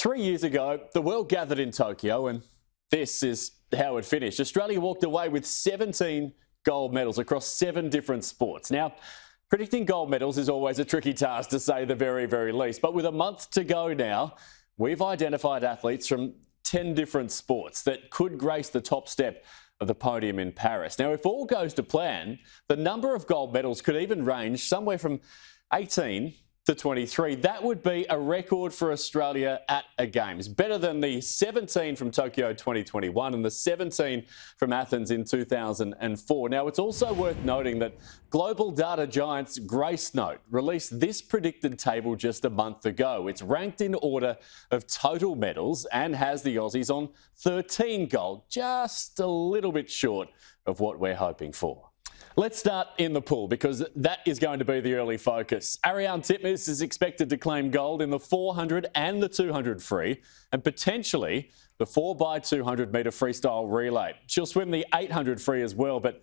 3 years ago, the world gathered in Tokyo, and this is how it finished. Australia walked away with 17 gold medals across 7 different sports. Now, predicting gold medals is always a tricky task, to say the very, very least. But with a month to go now, we've identified athletes from 10 different sports that could grace the top step of the podium in Paris. Now, if all goes to plan, the number of gold medals could even range somewhere from 18 to 23. That would be a record for Australia at a Games, better than the 17 from Tokyo 2021 and the 17 from Athens in 2004. Now, it's also worth noting that global data giants Gracenote released this predicted table just a month ago. It's ranked in order of total medals and has the Aussies on 13 gold, just a little bit short of what we're hoping for. Let's start in the pool, because that is going to be the early focus. Ariarne Titmus is expected to claim gold in the 400 and the 200 free, and potentially the 4x200 metre freestyle relay. She'll swim the 800 free as well, but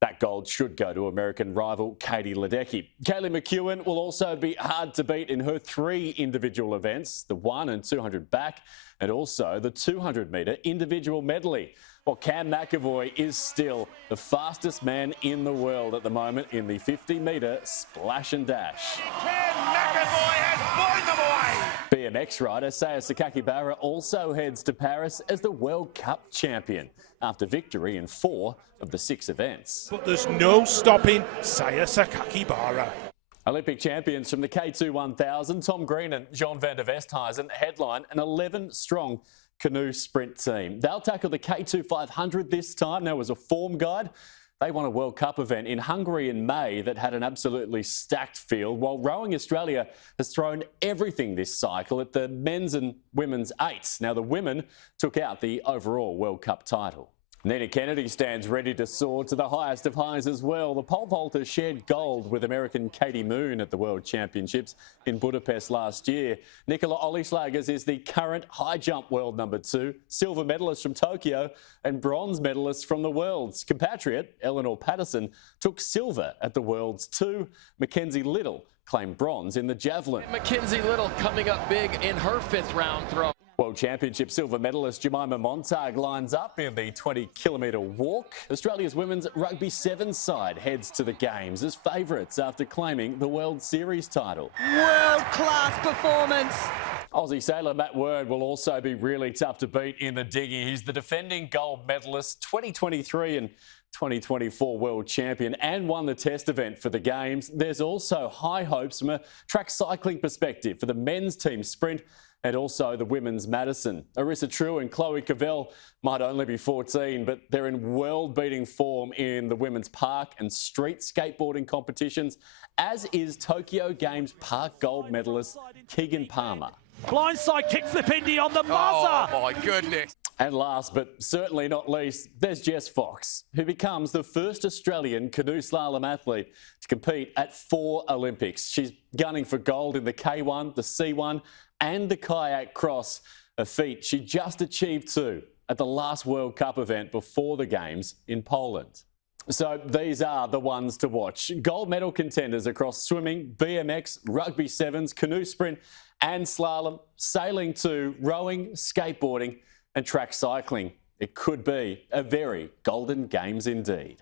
that gold should go to American rival Katie Ledecky. Kaylee McEwen will also be hard to beat in her 3 individual events, the 1 and 200 back, and also the 200 metre individual medley. Well, Cam McEvoy is still the fastest man in the world at the moment in the 50 metre splash and dash. Cam McEvoy has blown them away! BMX rider Saya Sakakibara also heads to Paris as the World Cup champion after victory in 4 of the 6 events. But there's no stopping Saya Sakakibara. Olympic champions from the K2 1000, Tom Green and Jean van der Westhuizen, headline an 11-strong canoe sprint team. They'll tackle the K2 500 this time. Now, as a form guide, they won a World Cup event in Hungary in May that had an absolutely stacked field, while Rowing Australia has thrown everything this cycle at the men's and women's 8s. Now, the women took out the overall World Cup title. Nina Kennedy stands ready to soar to the highest of highs as well. The pole vaulter shared gold with American Katie Moon at the World Championships in Budapest last year. Nicola Olieslagers is the current high jump world number 2, silver medalist from Tokyo and bronze medalist from the Worlds. Compatriot Eleanor Patterson took silver at the Worlds too. Mackenzie Little claimed bronze in the javelin. Mackenzie Little coming up big in her 5th round throw. World Championship silver medalist Jemima Montag lines up in the 20-kilometre walk. Australia's women's rugby 7 side heads to the Games as favourites after claiming the World Series title. World-class performance. Aussie sailor Matt Word will also be really tough to beat in the dinghy. He's the defending gold medalist, 2023 and 2024 world champion, and won the test event for the Games. There's also high hopes from a track cycling perspective for the men's team sprint and also the women's Madison. Arissa True and Chloe Cavell might only be 14, but they're in world-beating form in the women's park and street skateboarding competitions, as is Tokyo Games park gold medalist Keegan Palmer. Blindside kickflip Indy on the buzzer. Oh my goodness. And last but certainly not least, there's Jess Fox, who becomes the first Australian canoe slalom athlete to compete at 4 Olympics. She's gunning for gold in the K1, the C1 and the kayak cross, a feat she just achieved too at the last World Cup event before the Games in Poland. So these are the ones to watch. Gold medal contenders across swimming, BMX, rugby 7s, canoe sprint and slalom, sailing too, rowing, skateboarding and track cycling. It could be a very golden Games indeed.